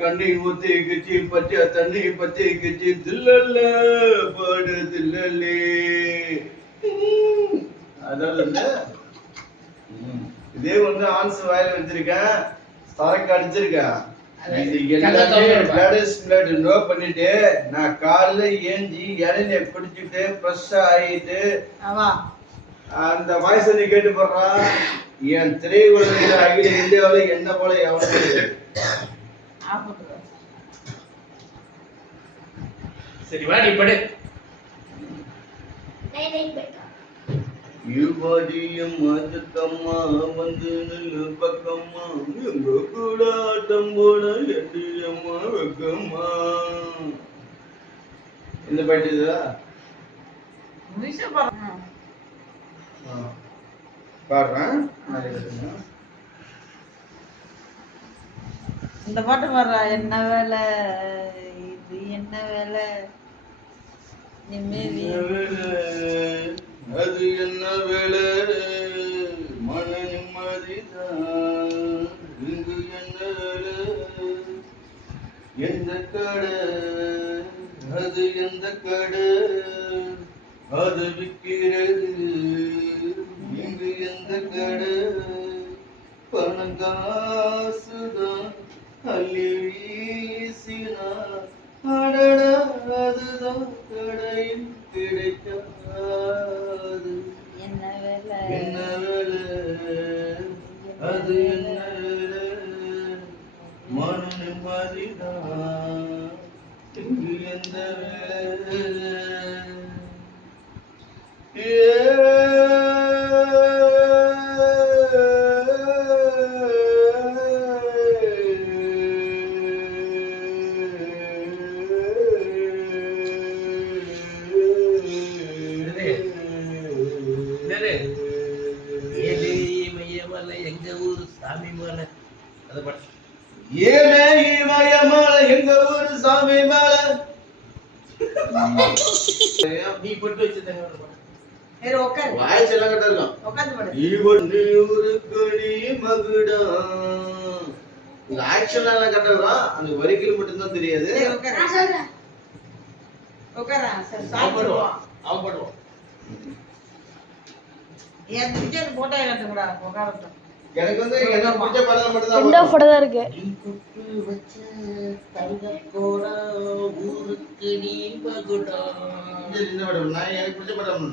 கண்ணி ஊத்திக்கிச்சு பச்சை தண்ணி பச்சைக்கிச்சு தில்லல்ல பாடு தில்லலே. அதாவது இதே வந்து ஆன்ஸ் வாயில வச்சிருக்கேன், சரக்கு அடிச்சிருக்கேன். இது எல்லாமே பிளட் பிளட் நோ பண்ணிட்டு நான் காலைல ஏஞ்சி இளநீ குடிச்சிட்டு ஃப்ரெஷ் ஆயிட்டு அந்த வாய்ஸ் நீ கேட்டு போடுறான். என் திரையுலகில் அகில இந்தியாவில் என்ன போல எவனும். சரி வா நீ படு. யுவதியும் அதுக்கம்மா வந்து நில்லு பக்கம்மா எங்க கூட ஆட்டம் போட எட்டியம்மா வெக்கம்மா. இந்த பாட்டு இதுதா பாடுறேன். இந்த பாட்டு பாடுறா. என்ன வேலை இது, என்ன வேலை நிம்மதி, அது என்ன வேலை மன நிம்மதிதான். இங்கு என்ன வேலை எந்த கடை, அது எந்த கடை அது விற்கிறது. இங்கு எந்த கடை பணங்காசுதான் அள்ளி வீசினா அடடா அதுதான் கடையில் கிடைக்காது. என்ன வேலை என்ன வேலை அது என்ன வேலை மன நிம்மதிதான். இங்கு எந்த வேலை எங்க ஊரு சாமி மேல அத பாட்டு. ஏமே இமயமலை எங்க ஊரு சாமி மேல. நீ போட்டு வச்சிருந்தேங்க வாய்ஸ் எல்லாம் கரெக்டா இருக்கும். இவன் ஊருக்கு நீ மகுடா. இந்த ஆக்ஷன் எல்லாம் கரெக்டா இருக்கும். அந்த வரிகள் மட்டும் தான் தெரியாது. அவன் பாடுவான். எனக்கு வந்து என்ன பிடிச்ச படம் மட்டும் தான். ரெண்டா போட்டோ தான் இருக்கு. ஊருக்கு நீ மகுடா. இந்த படம் நான் எனக்கு பிடிச்ச படம்.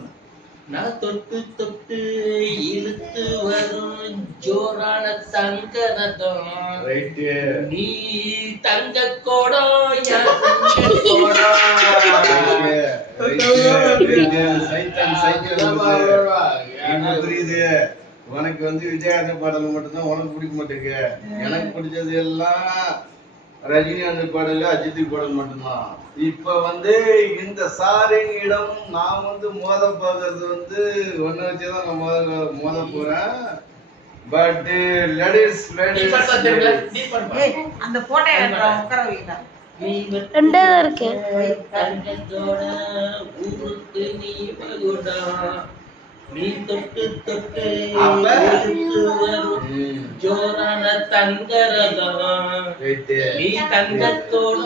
நான் தொட்டு தொட்டு இழுத்து வரும் ஜோரான தங்கரதம். ரைட். நீ தங்க கோடம் புரியுது. உனக்கு வந்து விஜயகாந்த் பாடல் மட்டும்தான் உனக்கு பிடிக்க மாட்டேங்க. எனக்கு பிடிச்சது எல்லாம் ரஜினிகாந்த் பாடல், அஜித் பாடல் மட்டும்தான். இப்ப வந்து இந்த சாரின் இடம் நான் வந்து மோத போகிறது வந்து ஒன்ன வச்சுதான் நான் மோத போறேன். பட் லேடிஸ் அந்த போட்டோ உட்கார வைக்கிறா. ரெண்டா தான் இருக்கு. ஊருக்கு நீ மகுடா. நீ தொட்டு தொட்டு ஜோரான தங்கரதம். நீ தங்கத்தோட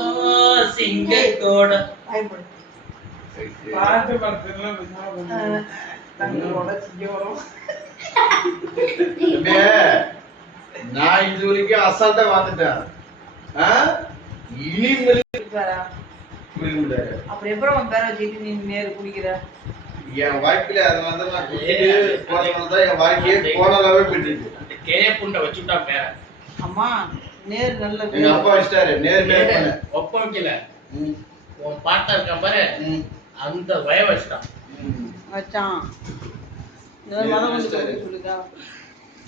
சிங்கத்தோட பாட்டு படத்துல தங்கத்தோட சிங்கோட. நான் இது வரைக்கும் அசால்ட்டா வாழ்ந்துட்டேன். இனிமேல் அப்படி எப்பறம் உன் பேரை வச்சுட்டு நீ நேரு குடிக்கிற? என் வாழ்க்கையில அது வந்து நான் குடிச்சிட்டு போனதான் என் வாழ்க்கையே கோணலாவே போயிட்டு. கேய புண்டை வச்சுட்டா பேர. அம்மா நேரு நல்ல எங்க அப்பா வச்சிட்டாரு. நேரு ஒப்ப வைக்கல. உன் பாட்டா இருக்கான் பாரு, அந்த வய வச்சுட்டான் வச்சான். சொல்லுதா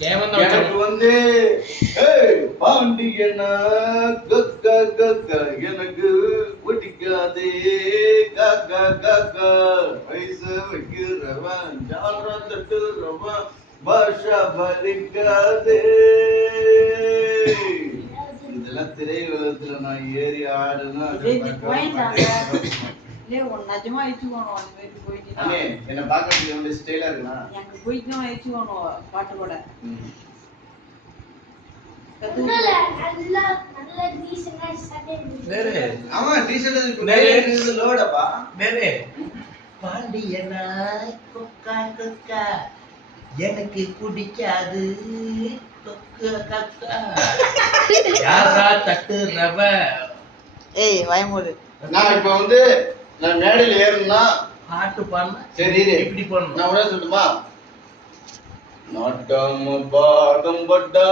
எனக்கு வந்து பாண்டியனா கக்கா கக்கா எனக்கு பிடிக்காதே காக்கா காக்கா வயச வைக்கிறவன் ஜாலரா தட்டுறவன் பாஷா பலிக்காதே. இதெல்லாம் திரையுலகத்துல நான் ஏறி ஆடுனா நிஜமா வச்சுக்கோணும். என்ன பாக்கிறதுக்கு எவ்வளவு ஸ்டைலா இருக்குண்ணா. எனக்கு போயிட்டு வச்சுக்கோணும் பாட்டு கூட. நல்ல நல்ல டீசன்ட்டா வேறு ஆமா டீஷர்ட் இப்ப வேறு? லோடப்பா. வேறு பாண்டியனா கொக்கா கொக்கா எனக்கு பிடிக்காது கொக்கா கொக்கா யாரா தட்டுறவ ஏய் பயமுடு. நான் இப்ப வந்து நான் மேடையில ஏறணும்னா பாட்டு பாடினா சரி இரு. இப்படி பண்ணணும். நான் உடனே சொல்லட்டுமா? நாட்டாம பாடம் பட்டா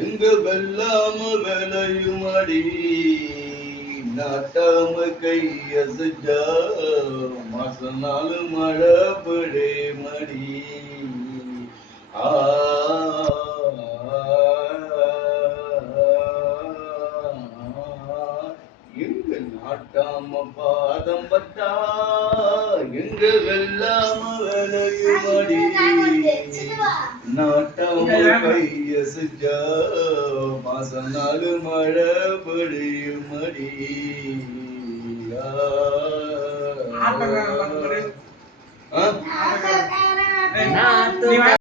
எங்க வெள்ளாம விளையும் அடி, நாட்டாம கையசைச்சா மாசம் நாலு மழை படே மடி. ஆ எங்க நாட்டாம பாதம் பட்டா எங்க வெள்ளாம விளையும் அடி, நாட்டாம கையசைச்சா மாசம் நாலு மழை பொழியும் அடி. ஆ? நான்